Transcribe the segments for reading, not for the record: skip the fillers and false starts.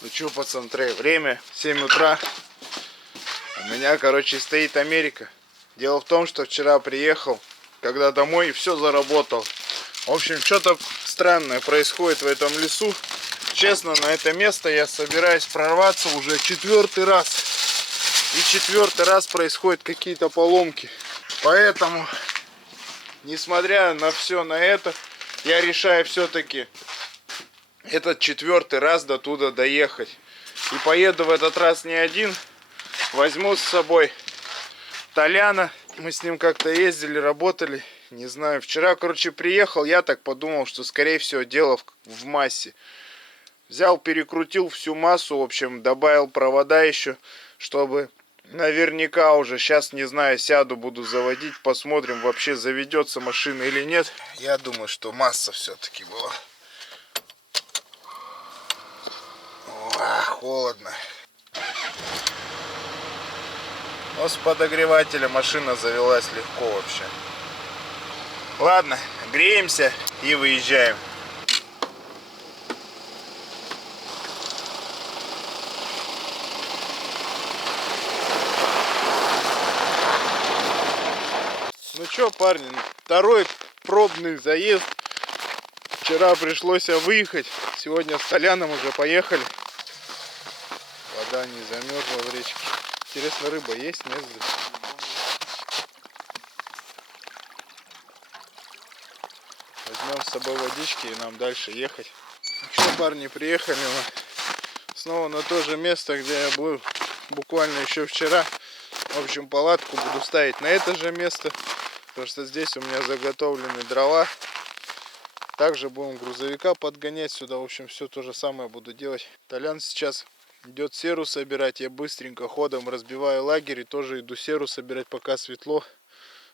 Ну чё, пацаны, время 7 утра. У меня, короче, стоит Америка. Дело в том, что вчера приехал, когда домой, и все заработал. В общем, что-то странное происходит в этом лесу. Честно, на это место я собираюсь прорваться уже 4-й раз. И 4-й раз происходят какие-то поломки. Поэтому, несмотря на все на это, я решаю все-таки этот 4-й раз до туда доехать. И поеду в этот раз не один. Возьму с собой Толяна. Мы с ним как-то ездили, работали. Не знаю, вчера, короче, приехал. Я так подумал, что, скорее всего, дело в массе. Взял, перекрутил всю массу. В общем, добавил провода еще, чтобы наверняка уже, сейчас, не знаю, сяду, буду заводить. Посмотрим, вообще заведется машина или нет. Я думаю, что масса все-таки была. О, холодно. Но с подогревателя машина завелась легко вообще. Ладно, греемся и выезжаем. Ну чё, парни, второй пробный заезд. Вчера пришлось выехать. Сегодня с Толяном уже поехали. Вода не замерзла в речке. Интересно, рыба есть? Нет здесь? Возьмем с собой водички и нам дальше ехать. Ну что, парни, приехали мы снова на то же место, где я был буквально еще вчера. В общем, палатку буду ставить на это же место, потому что здесь у меня заготовлены дрова. Также будем грузовика подгонять сюда. В общем, все то же самое буду делать. Толян сейчас идет серу собирать. Я быстренько ходом разбиваю лагерь и тоже иду серу собирать, пока светло.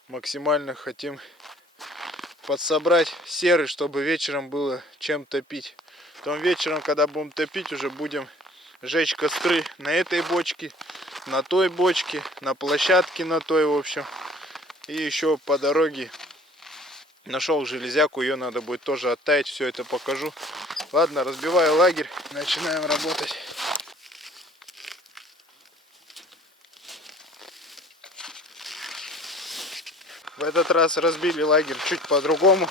Максимально хотим подсобрать серы, чтобы вечером было чем топить. Потом вечером, когда будем топить, уже будем жечь костры на этой бочке, на той бочке, на площадке на той, в общем. И еще по дороге нашел железяку, ее надо будет тоже оттаять, все это покажу. Ладно, разбиваю лагерь, начинаем работать. В этот раз разбили лагерь чуть по-другому.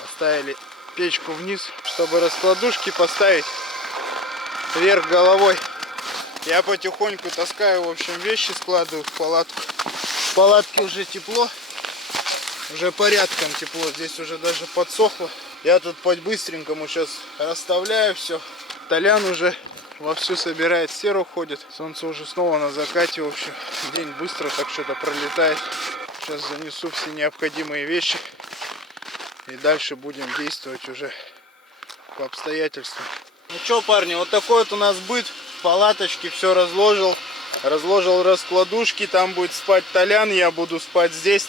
Поставили печку вниз, чтобы раскладушки поставить вверх головой. Я потихоньку таскаю, в общем, вещи складываю в палатку. В палатке уже тепло, уже порядком тепло, здесь уже даже подсохло. Я тут по-быстренькому сейчас расставляю все. Толян уже вовсю собирает серу, ходит. Солнце уже снова на закате, в общем, день быстро так что-то пролетает. Сейчас занесу все необходимые вещи и дальше будем действовать уже по обстоятельствам. Ну что, парни, вот такой вот у нас быт. В палаточке все разложил. Разложил раскладушки, там будет спать Толян, я буду спать здесь.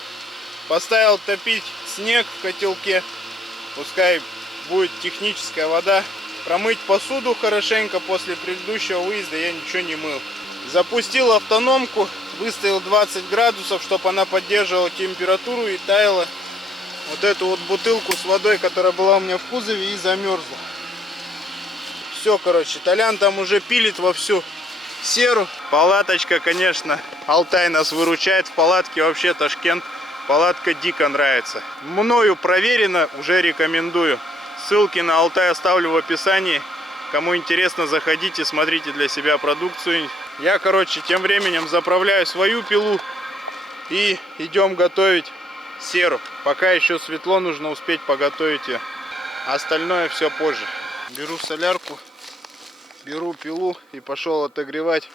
Поставил топить снег в котелке. Пускай будет техническая вода. Промыть посуду хорошенько, после предыдущего выезда я ничего не мыл. Запустил автономку, выставил 20 градусов, чтобы она поддерживала температуру и таяла вот эту вот бутылку с водой, которая была у меня в кузове, и замерзла. Все, короче, Толян там уже пилит вовсю серу. Палаточка, конечно, Алтай нас выручает. В палатке вообще Ташкент. Палатка дико нравится. Мною проверено, уже рекомендую. Ссылки на Алтай оставлю в описании. Кому интересно, заходите, смотрите для себя продукцию. Я, короче, тем временем заправляю свою пилу и идем готовить серу. Пока еще светло, нужно успеть поготовить ее. Остальное все позже. Беру солярку, беру пилу и пошел отогревать,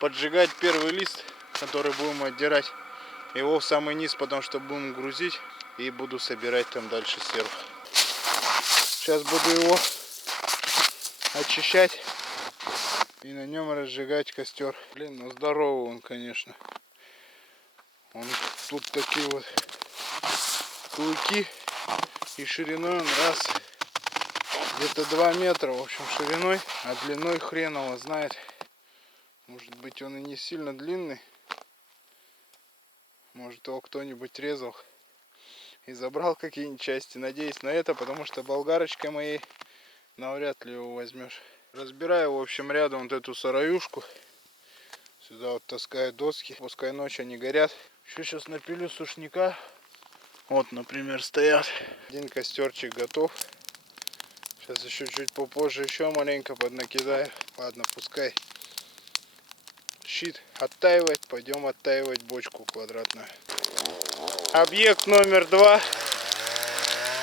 поджигать первый лист, который будем отдирать. Его в самый низ, потому что будем грузить и буду собирать там дальше серу. Сейчас буду его очищать и на нем разжигать костер. Блин, ну здоровый он, конечно. Он тут такие вот клыки, и шириной он раз где-то 2 метра, в общем, шириной, а длиной хрен его знает. Может быть, он и не сильно длинный. Может, его кто-нибудь резал и забрал какие-нибудь части. Надеюсь на это, потому что болгарочкой моей навряд ли его возьмешь. Разбираю, в общем, рядом вот эту сараюшку. Сюда вот таскаю доски. Пускай ночью они горят. Еще сейчас напилю сушняка. Вот, например, стоят. Один костерчик готов. Сейчас еще чуть попозже еще маленько поднакидаю. Ладно, пускай щит оттаивает. Пойдем оттаивать бочку квадратную. Объект номер 2.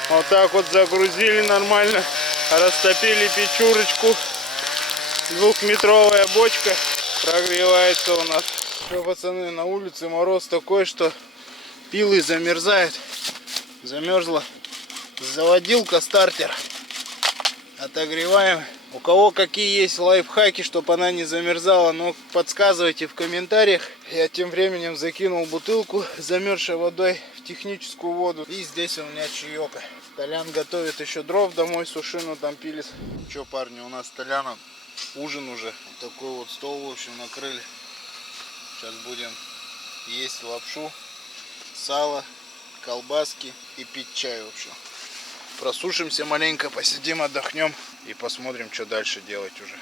Вот так вот загрузили нормально. Растопили печурочку. 2-метровая бочка прогревается у нас. Все, пацаны, на улице мороз такой, что пилы замерзают. Замерзла заводилка, стартер. Отогреваем. У кого какие есть лайфхаки, чтобы она не замерзала, ну подсказывайте в комментариях. Я тем временем закинул бутылку с замерзшей водой в техническую воду. И здесь у меня чаека. Толян готовит еще дров домой, сушину там пилит. Че, парни, у нас с Толяном ужин уже. Вот такой вот стол, в общем, накрыли. Сейчас будем есть лапшу, сало, колбаски и пить чай, в общем. Просушимся маленько, посидим, отдохнем и посмотрим, что дальше делать уже.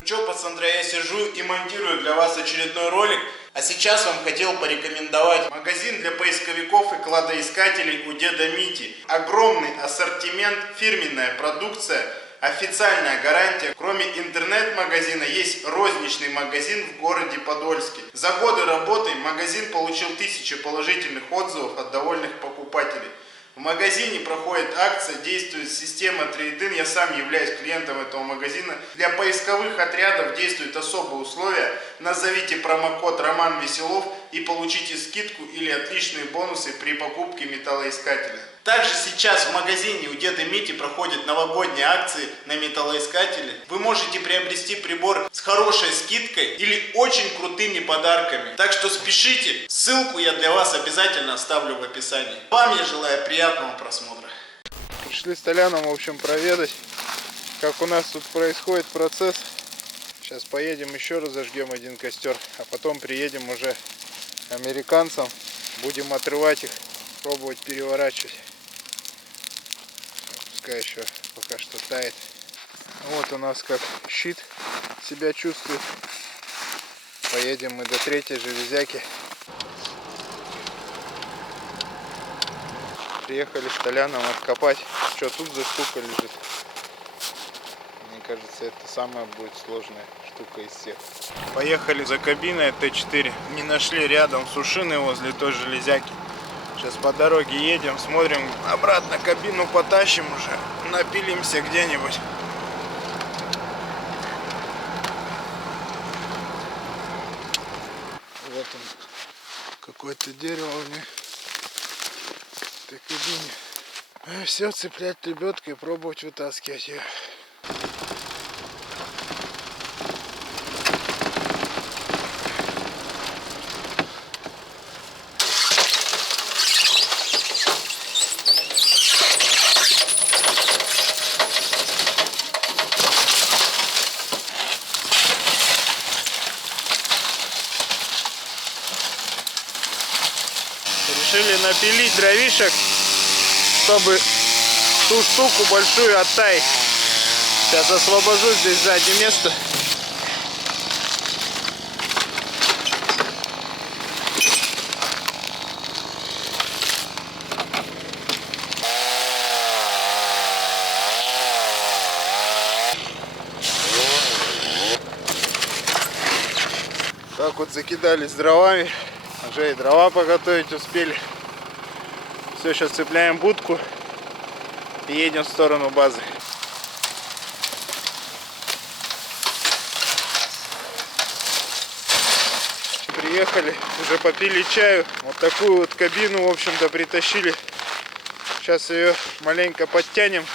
Ну что, пацаны, я сижу и монтирую для вас очередной ролик. А сейчас вам хотел порекомендовать магазин для поисковиков и кладоискателей у деда Мити. Огромный ассортимент, фирменная продукция, официальная гарантия. Кроме интернет-магазина есть розничный магазин в городе Подольске. За годы работы магазин получил 1000 положительных отзывов от довольных покупателей. В магазине проходит акция, действует система трейд-ин. Я сам являюсь клиентом этого магазина. Для поисковых отрядов действуют особые условия. Назовите промокод Роман Веселов и получите скидку или отличные бонусы при покупке металлоискателя. Также сейчас в магазине у деда Мити проходят новогодние акции на металлоискатели. Вы можете приобрести прибор с хорошей скидкой или очень крутыми подарками. Так что спешите, ссылку я для вас обязательно оставлю в описании. Вам я желаю приятного просмотра. Пришли с Толяном, в общем, проведать, как у нас тут происходит процесс. Сейчас поедем еще разожгем один костер, а потом приедем уже американцам. Будем отрывать их, пробовать переворачивать. Пускай еще пока что тает. Вот у нас как щит себя чувствует. Поедем мы до 3-й железяки. Приехали с Толяном откопать. Что тут за штука лежит? Мне кажется, это самая будет сложная штука из всех. Поехали за кабиной Т4. Не нашли рядом сушины возле той железяки. Сейчас по дороге едем, смотрим, обратно кабину потащим уже, напилимся где-нибудь. Вот он, какое-то дерево у меня в этой кабине. Все, цеплять лебедкой и пробовать вытаскивать ее. Решили напилить дровишек, чтобы ту штуку большую оттаять. Сейчас освобожу здесь сзади место. Так вот закидались дровами. Уже и дрова поготовить успели. Все, сейчас цепляем будку и едем в сторону базы. Приехали, уже попили чаю. Вот такую вот кабину, в общем-то, притащили. Сейчас ее маленько подтянем,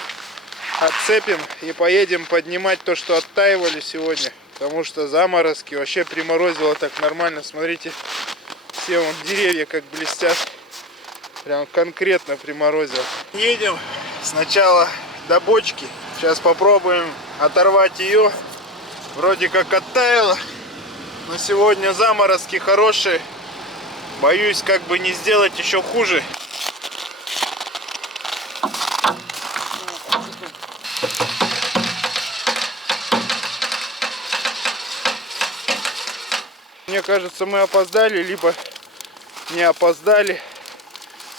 отцепим и поедем поднимать то, что оттаивали сегодня. Потому что заморозки вообще приморозило так нормально. Смотрите. Все вон деревья как блестят. Прям конкретно приморозил. Едем сначала до бочки. Сейчас попробуем оторвать ее. Вроде как оттаяло. Но сегодня заморозки хорошие. Боюсь как бы не сделать еще хуже. Мне кажется, мы опоздали, либо не опоздали.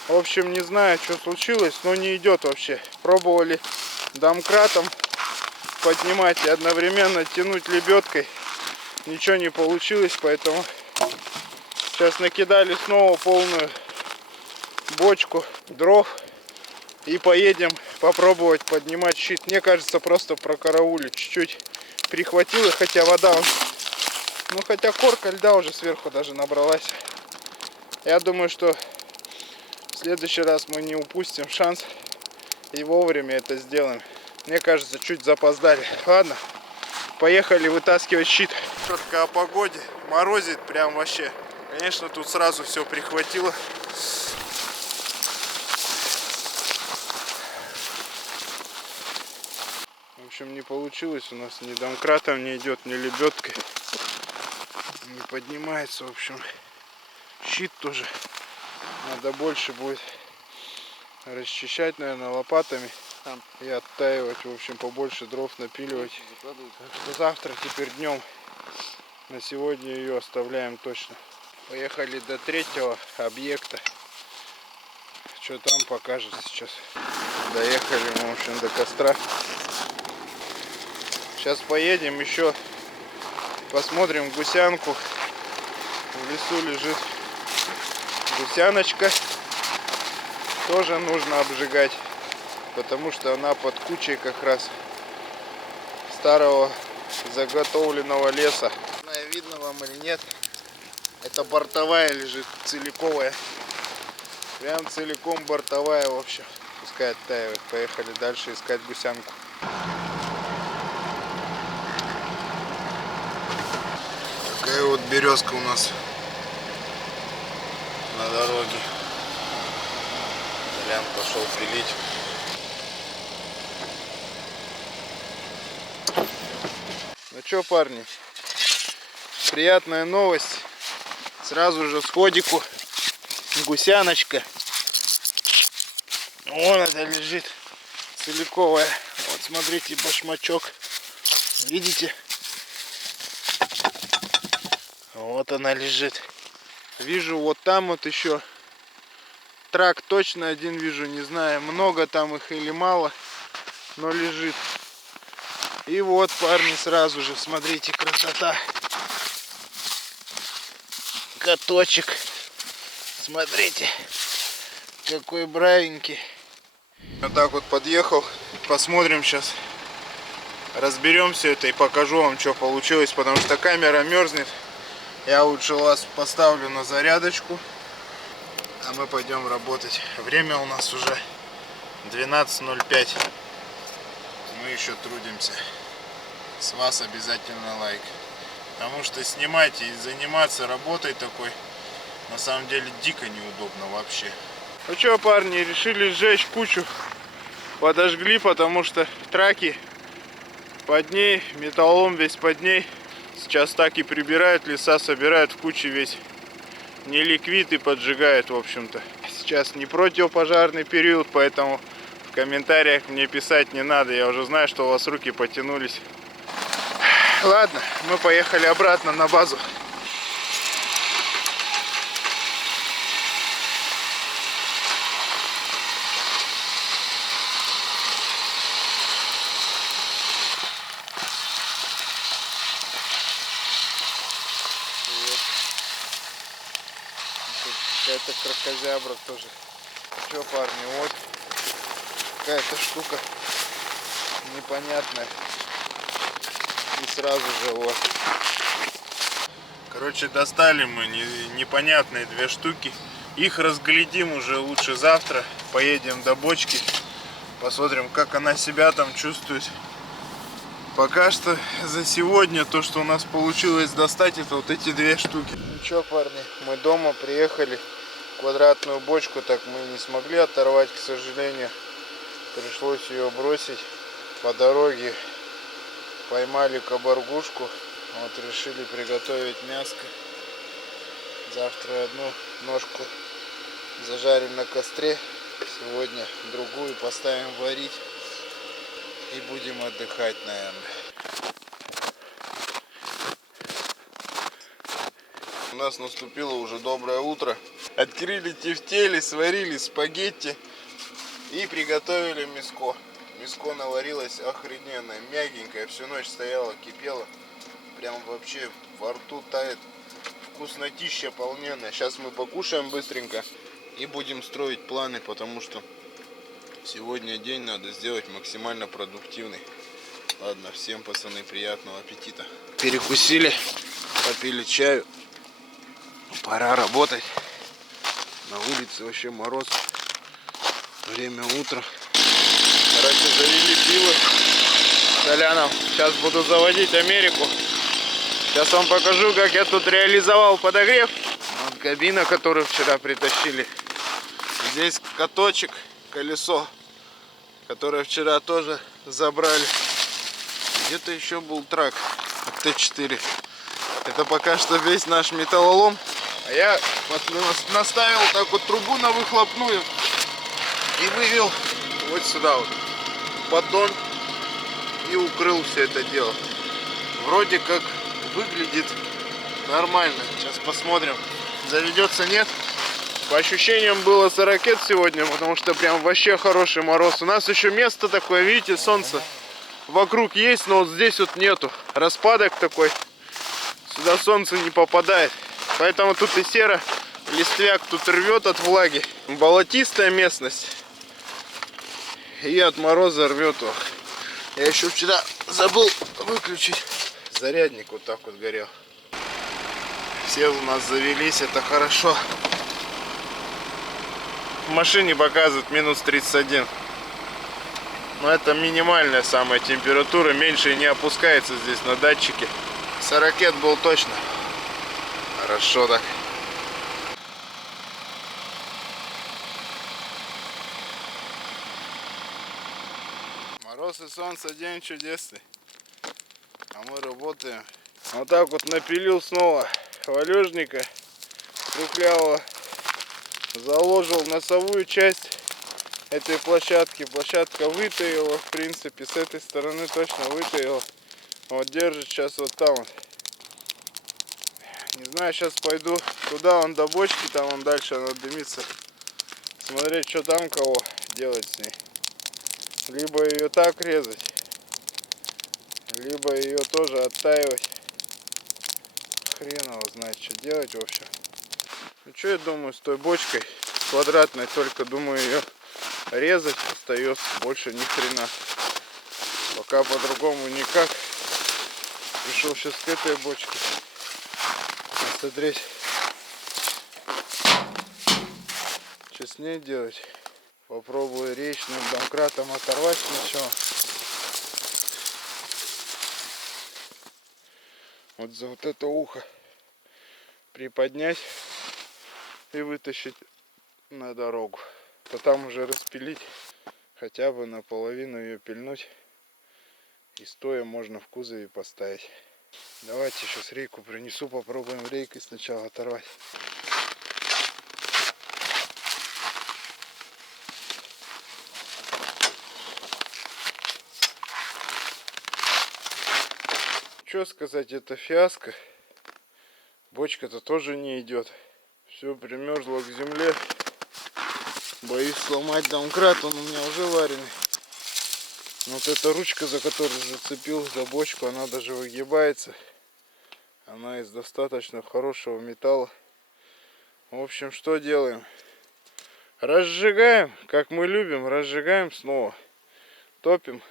В общем, не знаю, что случилось, но не идет вообще. Пробовали домкратом поднимать и одновременно тянуть лебедкой. Ничего не получилось, поэтому сейчас накидали снова полную бочку дров и поедем попробовать поднимать щит. Мне кажется, просто прокараулить. Чуть-чуть прихватило, хотя вода, ну хотя корка льда уже сверху даже набралась. Я думаю, что в следующий раз мы не упустим шанс и вовремя это сделаем. Мне кажется, чуть запоздали. Ладно, поехали вытаскивать щит. Коротко о погоде. Морозит прям вообще. Конечно, тут сразу все прихватило. В общем, не получилось у нас ни домкратом не идет, ни лебедкой. Не поднимается, в общем. Щит тоже надо больше будет расчищать, наверное, лопатами и оттаивать. В общем, побольше дров напиливать. Так что завтра, теперь днем, на сегодня ее оставляем точно. Поехали до третьего объекта. Что там покажет сейчас. Доехали мы, в общем, до костра. Сейчас поедем еще посмотрим гусянку. В лесу лежит гусяночка. Тоже нужно обжигать, потому что она под кучей как раз старого заготовленного леса. Видно вам или нет? Это бортовая лежит, целиковая. Прям целиком бортовая, в общем. Пускай оттаивает. Поехали дальше искать гусянку. Такая вот березка у нас на дороге. Толян пошел пилить. Ну что, парни, приятная новость. Сразу же сходику гусяночка. Вон это лежит целиковая. Вот смотрите, башмачок. Видите? Вот она лежит. Вижу вот там вот еще трак точно один вижу. Не знаю, много там их или мало, но лежит. И вот, парни, сразу же, смотрите, красота. Каточек. Смотрите, какой бравенький. Вот так вот подъехал. Посмотрим сейчас. Разберем все это и покажу вам, что получилось. Потому что камера мерзнет. Я лучше вас поставлю на зарядочку. А мы пойдем работать. Время у нас уже 12:05. Мы еще трудимся. С вас обязательно лайк. Потому что снимать и заниматься работой такой на самом деле дико неудобно вообще. Ну что, парни, решили сжечь кучу. Подожгли, потому что траки под ней, металлолом весь под ней. Сейчас так и прибирают леса, собирают в кучу весь неликвид и поджигают, в общем-то. Сейчас не противопожарный период, поэтому в комментариях мне писать не надо. Я уже знаю, что у вас руки потянулись. Ладно, мы поехали обратно на базу. Какая-то кракозябра тоже. Че, парни, вот какая-то штука непонятная. И сразу же вот. Короче, достали мы непонятные две штуки. Их разглядим уже лучше завтра. Поедем до бочки. Посмотрим, как она себя там чувствует. Пока что за сегодня то, что у нас получилось достать, это вот эти две штуки. Ну что, парни, мы дома приехали. Квадратную бочку так мы не смогли оторвать, к сожалению. Пришлось ее бросить по дороге. Поймали кабаргушку. Вот решили приготовить мяско. Завтра одну ножку зажарим на костре. Сегодня другую поставим варить. И будем отдыхать, наверное. нас наступило уже доброе утро. Открыли тефтели, сварили спагетти и приготовили мяско. Мяско наварилось охрененное, мягенькое, всю ночь стояло, кипело. Прям вообще во рту тает. Вкуснотища полненная. Сейчас мы покушаем быстренько и будем строить планы, потому что сегодня день надо сделать максимально продуктивный. Ладно, всем, пацаны, приятного аппетита. Перекусили, попили чаю. Пора работать. На улице вообще мороз. Время утра. Короче, завели пиво с Толяном. Сейчас буду заводить Америку. Сейчас вам покажу, как я тут реализовал подогрев. Вот кабина, которую вчера притащили. Здесь каточек, колесо, которое вчера тоже забрали. Где-то еще был трак от Т4. Это пока что весь наш металлолом. А я наставил так вот трубу на выхлопную и вывел вот сюда вот поддон и укрыл все это дело. Вроде как выглядит нормально. Сейчас посмотрим, заведется, нет. По ощущениям было 40 сегодня, потому что прям вообще хороший мороз. У нас еще место такое, видите, солнце вокруг есть, но вот здесь вот нету. Распадок такой, сюда солнце не попадает. Поэтому тут и серо, листвяк тут рвет от влаги. Болотистая местность. И от мороза рвет. Я еще вчера забыл выключить. Зарядник вот так вот горел. Все у нас завелись, это хорошо. В машине показывает минус 31. Но это минимальная самая температура. Меньше не опускается здесь на датчике. 40 был точно. Хорошо так. Мороз и солнце, день чудесный. А мы работаем. Вот так вот напилил снова валежника трухлявого. Заложил носовую часть этой площадки. Площадка вытаила, в принципе, с этой стороны точно вытаила. Вот держит сейчас вот там вот. Не знаю, сейчас пойду туда, вон до бочки, там вон дальше она дымится. Смотреть, что там кого делать с ней. Либо ее так резать, либо ее тоже оттаивать. Хрен его знает, что делать, в общем. Ну что я думаю с той бочкой квадратной, только думаю ее резать остается, больше ни хрена. Пока по-другому никак. Пришел сейчас к этой бочке. Смотреть, что с ней делать. Попробую речным домкратом оторвать сначала. Вот за вот это ухо приподнять и вытащить на дорогу. То там уже распилить, хотя бы наполовину ее пильнуть. И стоя можно в кузове поставить. Давайте сейчас рейку принесу, попробуем рейкой сначала оторвать. Что сказать, это фиаско. Бочка-то тоже не идет. Все примерзло к земле. Боюсь сломать домкрат, он у меня уже вареный. Вот эта ручка, за которую зацепил за бочку, она даже выгибается. Она из достаточно хорошего металла. В общем, что делаем? Разжигаем, как мы любим, разжигаем снова. Топим.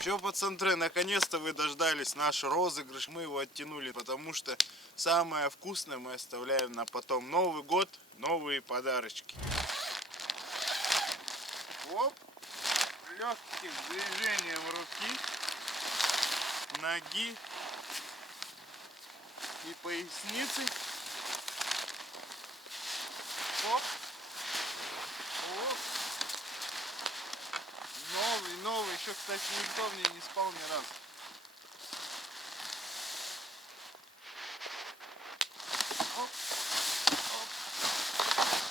Че, пацаны, наконец-то вы дождались наш розыгрыш. Мы его оттянули, потому что самое вкусное мы оставляем на потом. Новый год, новые подарочки. Оп. Легким движением руки, ноги и поясницы. Оп. Оп. Новый. Еще, кстати, никто в ней не спал ни разу. Оп.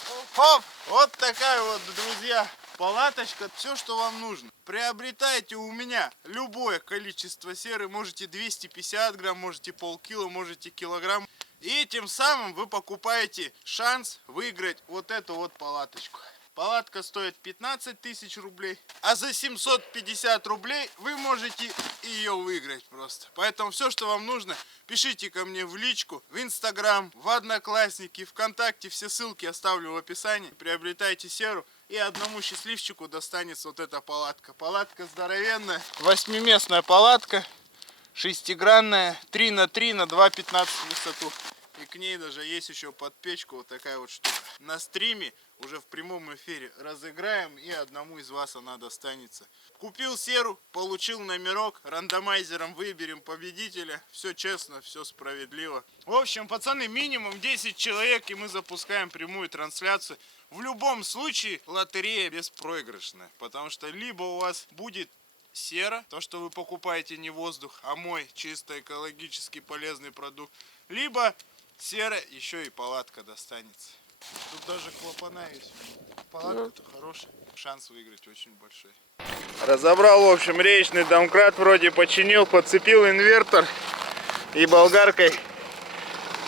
Оп. Оп. Вот такая вот, друзья, палаточка. Все, что вам нужно. Приобретайте у меня любое количество серы. Можете 250 грамм, можете полкило, можете килограмм. И тем самым вы покупаете шанс выиграть вот эту вот палаточку. Палатка стоит 15 тысяч рублей, а за 750 рублей вы можете ее выиграть просто. Поэтому все, что вам нужно, пишите ко мне в личку, в Инстаграм, в Одноклассники, ВКонтакте. Все ссылки оставлю в описании. Приобретайте серу, и одному счастливчику достанется вот эта палатка. Палатка здоровенная, 8-местная палатка, шестигранная, 3 на 3 на 2,15 в высоту. И к ней даже есть еще под печку вот такая вот штука. На стриме уже в прямом эфире разыграем, и одному из вас она достанется. Купил серу, получил номерок, рандомайзером выберем победителя. Все честно, все справедливо. В общем, пацаны, минимум 10 человек, и мы запускаем прямую трансляцию. В любом случае лотерея беспроигрышная, потому что либо у вас будет сера, то, что вы покупаете не воздух, а мой чисто экологически полезный продукт, либо сера, еще и палатка достанется. Тут даже клапана есть. Палатка-то хорошая. Шанс выиграть очень большой. Разобрал, в общем, речный домкрат. Вроде починил, подцепил инвертор. И болгаркой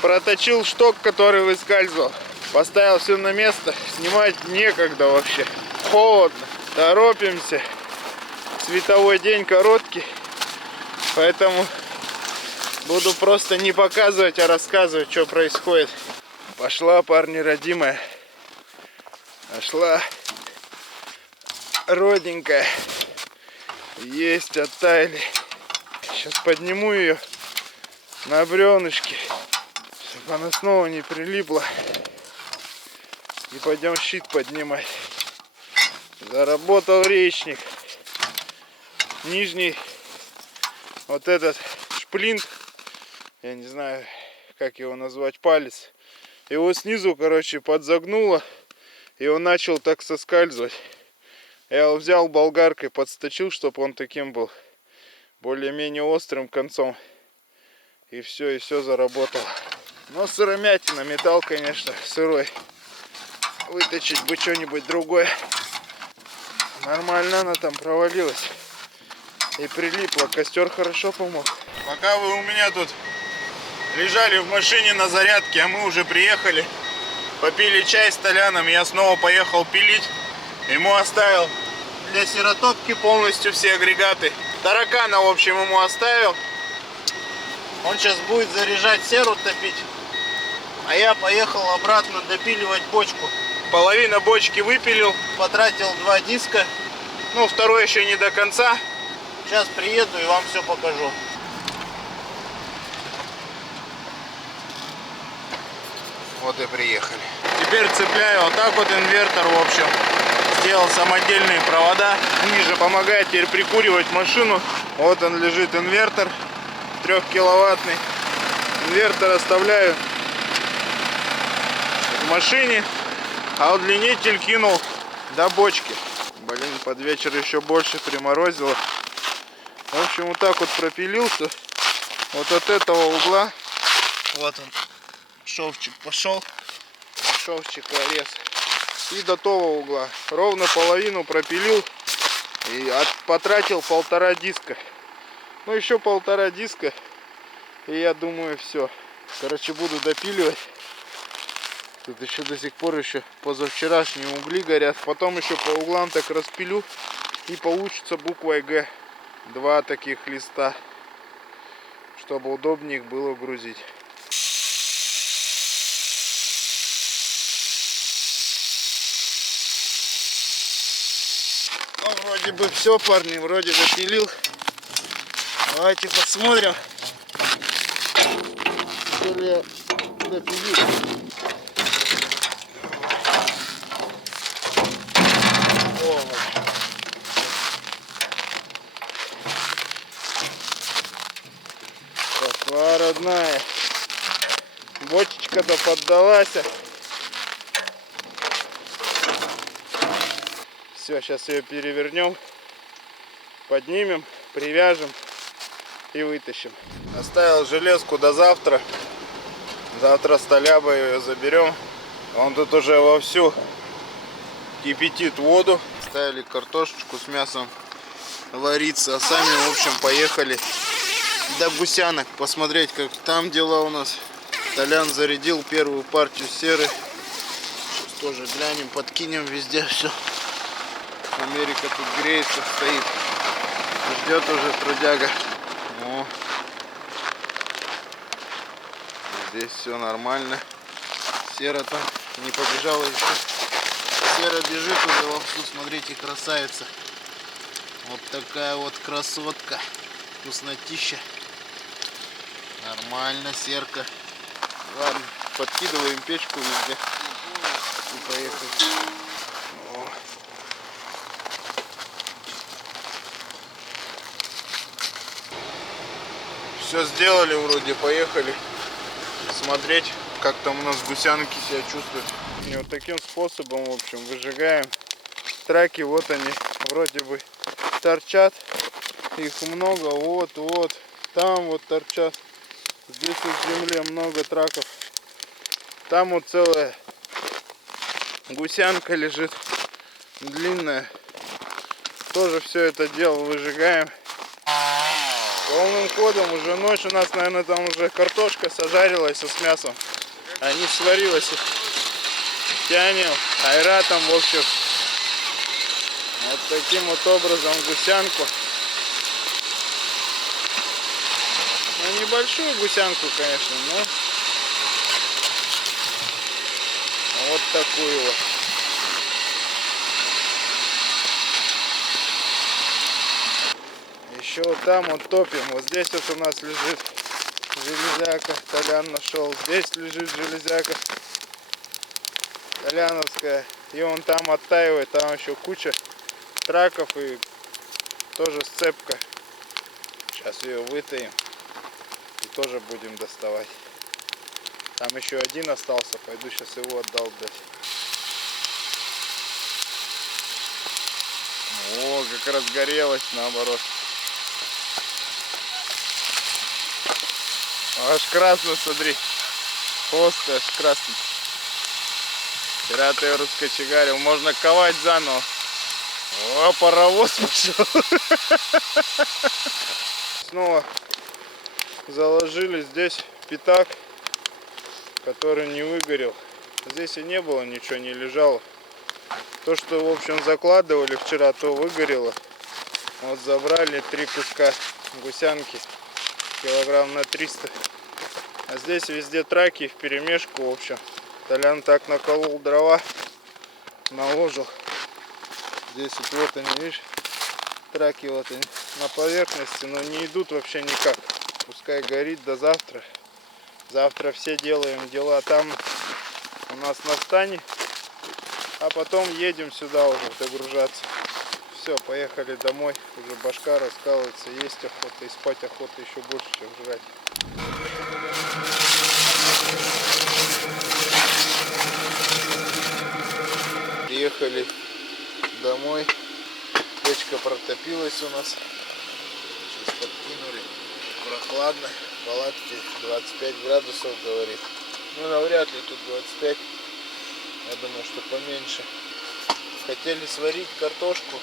проточил шток, который выскальзывал. Поставил все на место. Снимать некогда вообще. Холодно. Торопимся. Световой день короткий. Поэтому буду просто не показывать, а рассказывать, что происходит. Пошла, парни, родимая. Нашла. Родненькая. Есть, оттаяли. Сейчас подниму ее на бревнышки, чтобы она снова не прилипла. И пойдем щит поднимать. Заработал речник. Нижний вот этот шплинт, я не знаю, как его назвать, палец. Его снизу, короче, подзагнуло, и он начал так соскальзывать. Я его взял болгаркой, подсточил, чтобы он таким был более-менее острым концом. И все заработало. Но сыромятина, металл, конечно, сырой. Выточить бы что-нибудь другое. Нормально она там провалилась. И прилипла. Костер хорошо помог. Пока вы у меня тут лежали в машине на зарядке, а мы уже приехали, попили чай с Толяном, я снова поехал пилить. Ему оставил для серотопки полностью все агрегаты. Таракана, в общем, ему оставил. Он сейчас будет заряжать серу, топить. А я поехал обратно допиливать бочку. Половина бочки выпилил, потратил 2 диска. Ну, второй еще не до конца. Сейчас приеду и вам все покажу. Вот и приехали. Теперь цепляю вот так вот инвертор, в общем. Сделал самодельные провода. Ниже помогает теперь прикуривать машину. Вот он лежит, инвертор 3-киловаттный. Инвертор оставляю в машине, а удлинитель кинул до бочки. Блин, под вечер еще больше приморозило. В общем, вот так вот пропилился. Вот от этого угла. Вот он. Шовчик пошел. Шовчик орез. И до того угла. Ровно половину пропилил. И потратил 1,5 диска. Ну, еще 1,5 диска. И я думаю, все. Короче, буду допиливать. Тут еще до сих пор еще позавчерашние угли горят. Потом еще по углам так распилю. И получится буквой Г. 2 таких листа. Чтобы удобнее их было грузить. Ну, вроде бы все, парни. Вроде допилил. Давайте посмотрим. Что ли я допилил. Пошла, родная. Бочечка-то поддалась. Все, сейчас ее перевернем, поднимем, привяжем и вытащим. Оставил железку до завтра. Завтра с Толябой ее заберем. Он тут уже вовсю кипятит воду. Ставили картошечку с мясом вариться. А сами, в общем, поехали до Гусянок посмотреть, как там дела у нас. Толян зарядил первую партию серы. Сейчас тоже глянем, подкинем везде все. Америка тут греется, стоит. Ждет уже трудяга. О. Здесь все нормально. Сера там не побежала еще. Сера бежит уже вовсю, смотрите, красавица. Вот такая вот красотка. Вкуснотища. Нормально, серка. Ладно, подкидываем печку везде. И поехали. О. Все сделали вроде, поехали смотреть, как там у нас гусянки себя чувствуют. И вот таким способом, в общем, выжигаем траки. Вот они вроде бы торчат. Их много, вот. Там вот торчат. Здесь вот в земле много траков. Там вот целая гусянка лежит. Длинная. Тоже все это дело выжигаем. Полным ходом, уже ночь у нас, наверное, там уже картошка сожарилась с мясом. А не сварилась. Тянем айратом, в общем. Вот таким вот образом гусянку. Ну, небольшую гусянку, конечно, но вот такую вот. Еще вот там вот топим. Вот здесь вот у нас лежит железяка. Толян нашел. Здесь лежит железяка толяновская. И он там оттаивает. Там еще куча траков и тоже сцепка. Сейчас ее вытаим и тоже будем доставать. Там еще один остался. Пойду сейчас его отдолбать. О, как разгорелось наоборот. Аж красно, смотри. Хвост аж красный. Вчера ты его раскочегарил. Можно ковать заново. О, паровоз пошел. Снова заложили здесь пятак, который не выгорел. Здесь и не было, ничего не лежало. То, что, в общем, закладывали вчера, то выгорело. Вот забрали 3 куска гусянки. Килограмм на 300. А здесь везде траки вперемешку, в общем. Толян так наколол дрова, наложил. Здесь вот они, видишь, траки вот они на поверхности, но не идут вообще никак. Пускай горит до завтра. Завтра все делаем дела там у нас на стане, а потом едем сюда уже догружаться. Все, поехали домой. Уже башка раскалывается, есть охота и спать охота еще больше, чем жрать. Приехали домой. Печка протопилась у нас. Сейчас подкинули. Прохладно. В палатке 25 градусов, говорит. Ну, навряд ли тут 25. Я думаю, что поменьше. Хотели сварить картошку,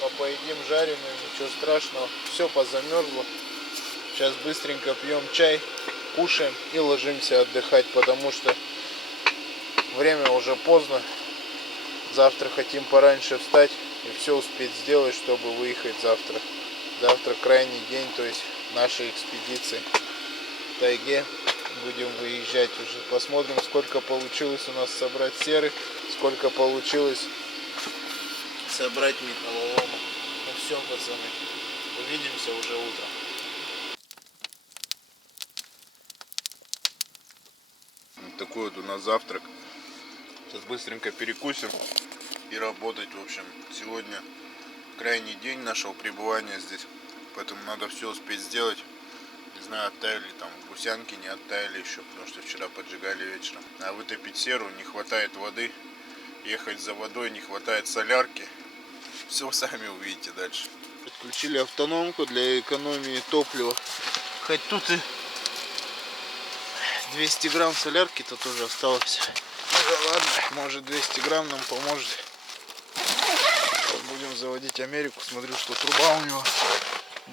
но поедим жареную, ничего страшного. Все позамерзло. Сейчас быстренько пьем чай, кушаем и ложимся отдыхать, потому что время уже поздно. Завтра хотим пораньше встать и все успеть сделать, чтобы выехать завтра. Завтра крайний день, то есть нашей экспедиции в тайге. Будем выезжать уже. Посмотрим, сколько получилось у нас собрать серы, сколько получилось собрать металлолома. Ну все, пацаны, увидимся уже утром. Вот такой вот у нас завтрак. Сейчас быстренько перекусим и работать. В общем, сегодня крайний день нашего пребывания здесь, поэтому надо все успеть сделать. Не знаю, оттаяли там гусянки, не оттаяли еще, потому что вчера поджигали вечером. А вытопить серу, не хватает воды, ехать за водой, не хватает солярки. Все сами увидите дальше. Подключили автономку для экономии топлива. Хоть тут и 200 грамм солярки-то тоже осталось. Ну да ладно, может 200 грамм нам поможет. Сейчас будем заводить Америку. Смотрю, что труба у него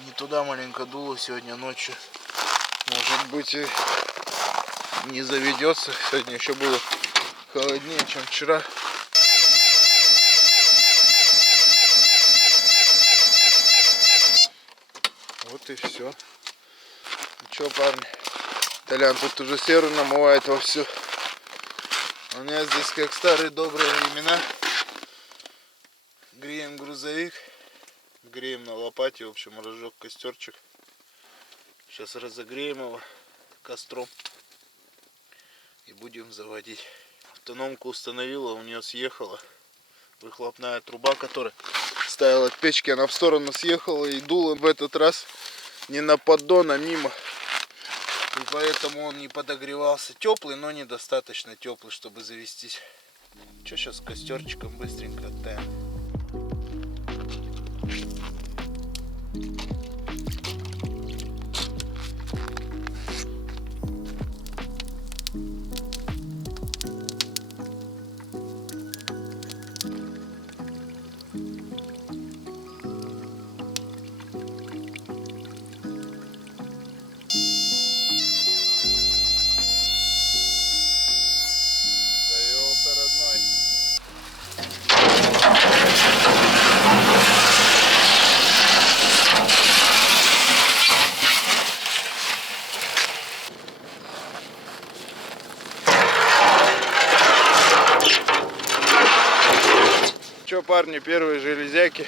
не туда маленько дула сегодня ночью. Может быть и не заведется. Сегодня еще было холоднее, чем вчера. Вот и все. Ну что, парни, Толян тут уже серу намывает вовсю. У меня здесь как старые добрые времена. Греем грузовик. Греем на лопате, в общем, разжег костерчик. Сейчас разогреем его костром и будем заводить. Автономку установила, у нее съехала выхлопная труба, которая стояла от печки, она в сторону съехала и дула в этот раз не на поддон, а мимо. И поэтому он не подогревался. Теплый, но недостаточно теплый, чтобы завестись. Что сейчас с костерчиком быстренько оттаем. Что, парни, первые железяки.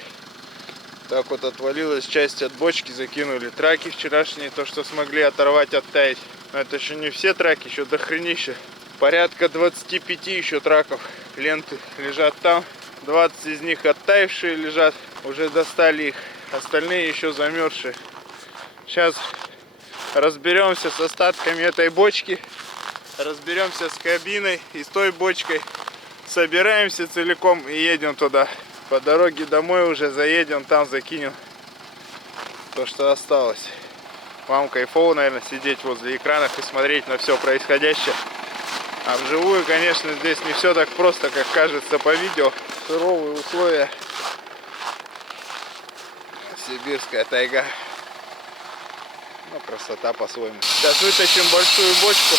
Так вот отвалилась часть от бочки, закинули траки вчерашние, то что смогли оторвать, оттаять. Но это еще не все траки, еще дохренища. Порядка 25 еще траков ленты лежат там. 20 из них оттаившие лежат, уже достали их. Остальные еще замерзшие. Сейчас разберемся с остатками этой бочки. Разберемся с кабиной и с той бочкой. Собираемся целиком и едем туда. По дороге домой уже заедем, там закинем то, что осталось. Вам кайфово, наверное, сидеть возле экранов и смотреть на все происходящее. А вживую, конечно, здесь не все так просто, как кажется по видео. Суровые условия. Сибирская тайга. Ну, красота по-своему. Сейчас вытащим большую бочку.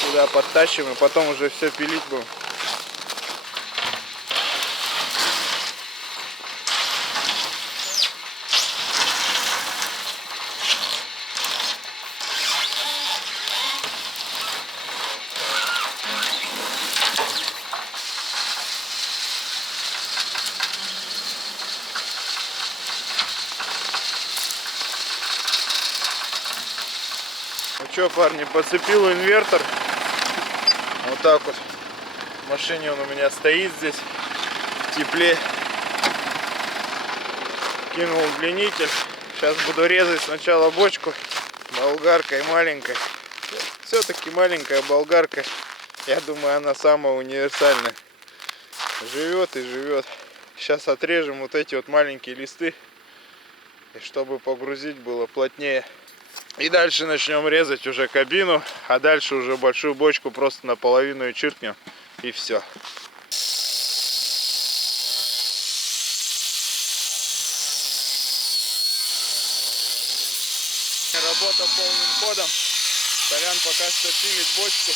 Сюда подтащим и потом уже все пилить будем. Ну что, парни, подцепил инвертор. Вот так вот. В машине он у меня стоит здесь. В тепле. Кинул удлинитель. Сейчас буду резать сначала бочку болгаркой маленькой. Все-таки маленькая болгарка. Я думаю, она самая универсальная. Живет и живет. Сейчас отрежем вот эти вот маленькие листы. И чтобы погрузить было плотнее. И дальше начнем резать уже кабину, а дальше уже большую бочку просто наполовину и чиркнем, и все. Работа полным ходом. Толян пока что пилит бочку.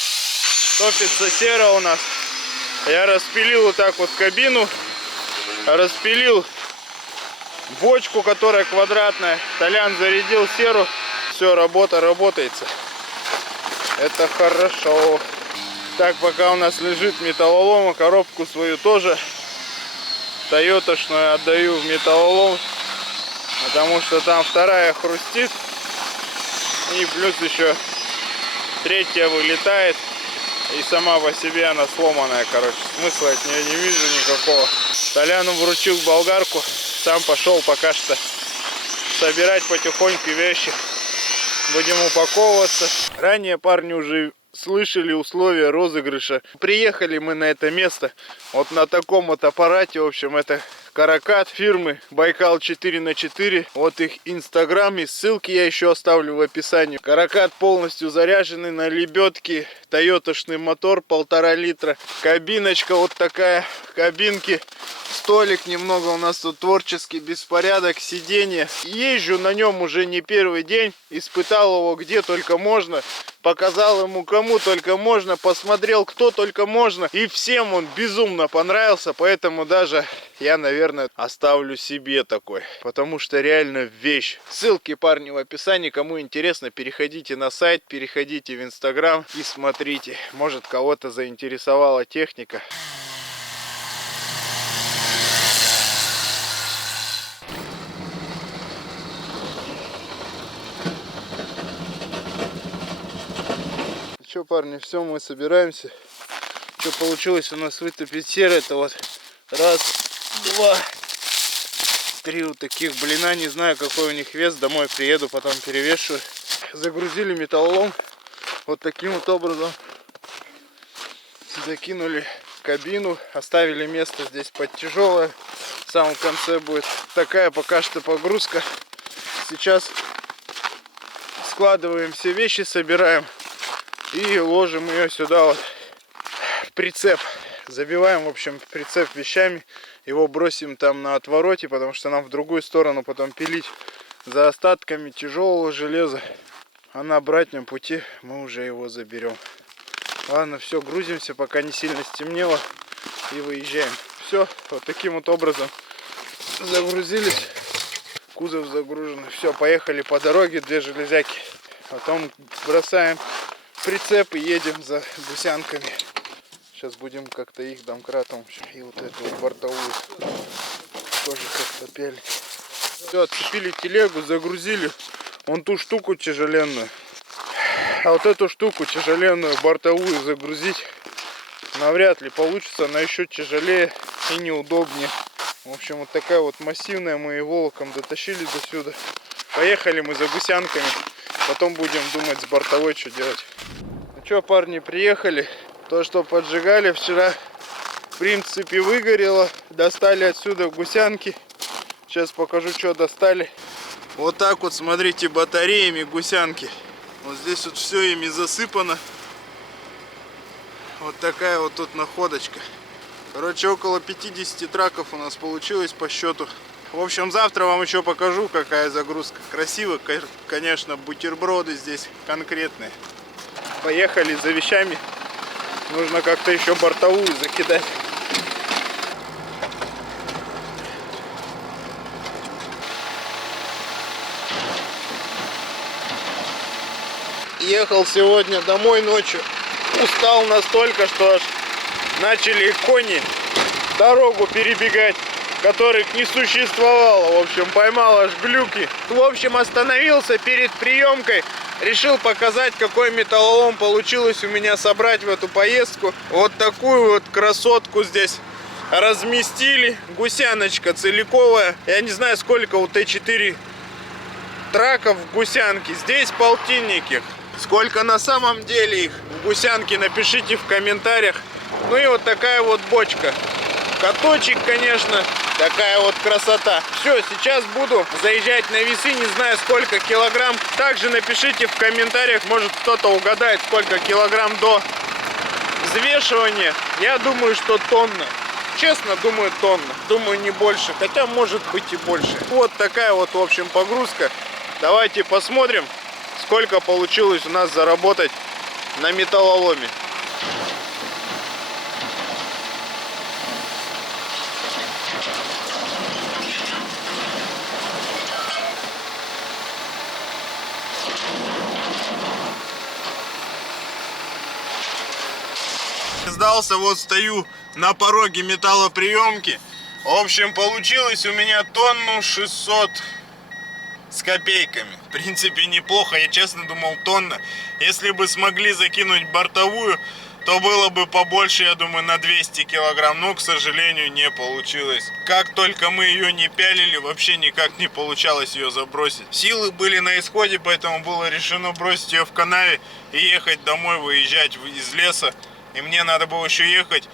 Топится сера у нас. Я распилил вот так вот кабину, распилил бочку, которая квадратная. Толян зарядил серу. Все, работа работается. Это хорошо. Так, пока у нас лежит металлолом, коробку свою тоже тойотошную отдаю в металлолом, потому что там вторая хрустит. И плюс еще третья вылетает. И сама по себе она сломанная, короче. Смысла от нее не вижу никакого. Толяну вручил болгарку. Сам пошел пока что собирать потихоньку вещи. Будем упаковываться. Ранее парни уже слышали условия розыгрыша. Приехали мы на это место вот на таком вот аппарате. В общем, это каракат фирмы Байкал 4×4. Вот их инстаграм и ссылки я еще оставлю в описании. Каракат полностью заряженный на лебедке. Тойотошный мотор 1,5 литра. Кабиночка вот такая. Кабинки. Столик немного у нас тут творческий беспорядок. Сиденье. Езжу на нем уже не первый день. Испытал его где только можно. Показал ему кому только можно. Посмотрел кто только можно. И всем он безумно понравился. Поэтому даже я, наверное, оставлю себе такой. Потому что реально вещь. Ссылки, парни, в описании. Кому интересно, переходите на сайт. Переходите в инстаграм и смотрите. Может, кого-то заинтересовала техника. Что, парни, все, мы собираемся. Что получилось у нас вытопить серый? Это вот раз, два, три вот таких блина. Не знаю, какой у них вес. Домой приеду, потом перевешиваю. Загрузили металлолом вот таким вот образом. Закинули в кабину. Оставили место здесь под тяжелое. В самом конце будет такая пока что погрузка. Сейчас складываем все вещи, собираем. И ложим ее сюда вот в прицеп. Забиваем, в общем, прицеп вещами. Его бросим там на отвороте, потому что нам в другую сторону потом пилить за остатками тяжелого железа. А на обратном пути мы уже его заберем. Ладно, все, грузимся, пока не сильно стемнело. И выезжаем. Все, вот таким вот образом загрузились. Кузов загружен. Все, поехали по дороге, 2 железяки. Потом бросаем прицеп и едем за гусянками. Сейчас будем как-то их домкратом и вот эту вот бортовую тоже как-то пялить. Все, отцепили телегу, загрузили вон ту штуку тяжеленную. А вот эту штуку тяжеленную бортовую загрузить навряд ли получится. Она еще тяжелее и неудобнее. В общем, вот такая вот массивная. Мы ее волоком дотащили до сюда. Поехали мы за гусянками. Потом будем думать с бортовой, что делать. Ну что, парни, приехали. То, что поджигали вчера, в принципе, выгорело. Достали отсюда гусянки. Сейчас покажу, что достали. Вот так вот, смотрите, батареями гусянки. Вот здесь вот все ими засыпано. Вот такая вот тут находочка. Короче, около 50 траков у нас получилось по счету. В общем, завтра вам еще покажу, какая загрузка. Красиво, конечно, бутерброды здесь конкретные. Поехали за вещами. Нужно как-то еще бортовую закидать. Ехал сегодня домой ночью. Устал настолько, что аж начали кони дорогу перебегать, которых не существовало. В общем, поймал аж глюки. В общем, остановился перед приемкой. Решил показать, какой металлолом получилось у меня собрать в эту поездку. Вот такую вот красотку здесь разместили. Гусяночка целиковая. Я не знаю, сколько у Т4 траков в гусянке. Здесь полтинники. Сколько на самом деле их в гусянке, напишите в комментариях. Ну и вот такая вот бочка. Каточек, конечно, такая вот красота. Все, сейчас буду заезжать на весы, не знаю сколько килограмм. Также напишите в комментариях, может кто-то угадает, сколько килограмм до взвешивания. Я думаю, что тонна. Честно, думаю, тонна. Думаю, не больше, хотя может быть и больше. Вот такая вот, в общем, погрузка. Давайте посмотрим, сколько получилось у нас заработать на металлоломе. Сдался, вот стою на пороге металлоприемки. В общем, получилось у меня 1600 с копейками. В принципе, неплохо. Я честно думал тонна. Если бы смогли закинуть бортовую, то было бы побольше, я думаю, на 200 килограмм. Но, к сожалению, не получилось. Как только мы ее не пялили, вообще никак не получалось ее забросить. Силы были на исходе, поэтому было решено бросить ее в канаве и ехать домой, выезжать из леса. И мне надо было еще ехать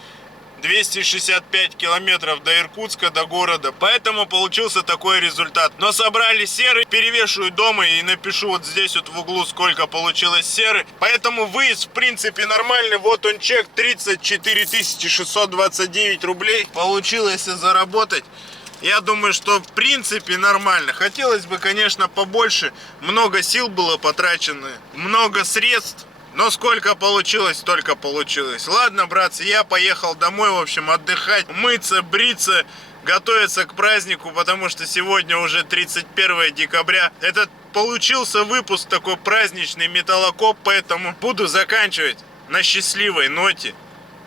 265 километров до Иркутска, до города. Поэтому получился такой результат. Но собрали серы, перевешиваю дома и напишу вот здесь вот в углу, сколько получилось серы. Поэтому выезд в принципе нормальный. Вот он чек, 34 629 рублей. Получилось заработать. Я думаю, что в принципе нормально. Хотелось бы, конечно, побольше. Много сил было потрачено, много средств. Но сколько получилось, столько получилось. Ладно, братцы, я поехал домой, в общем, отдыхать, мыться, бриться, готовиться к празднику, потому что сегодня уже 31 декабря. Этот получился выпуск такой праздничный, металлокоп, поэтому буду заканчивать на счастливой ноте.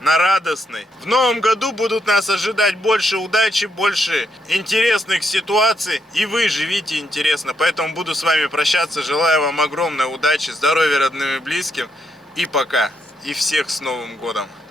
На радостной. В новом году будут нас ожидать больше удачи, больше интересных ситуаций. И вы живите интересно. Поэтому буду с вами прощаться. Желаю вам огромной удачи, здоровья родным и близким. И пока. И всех с Новым годом.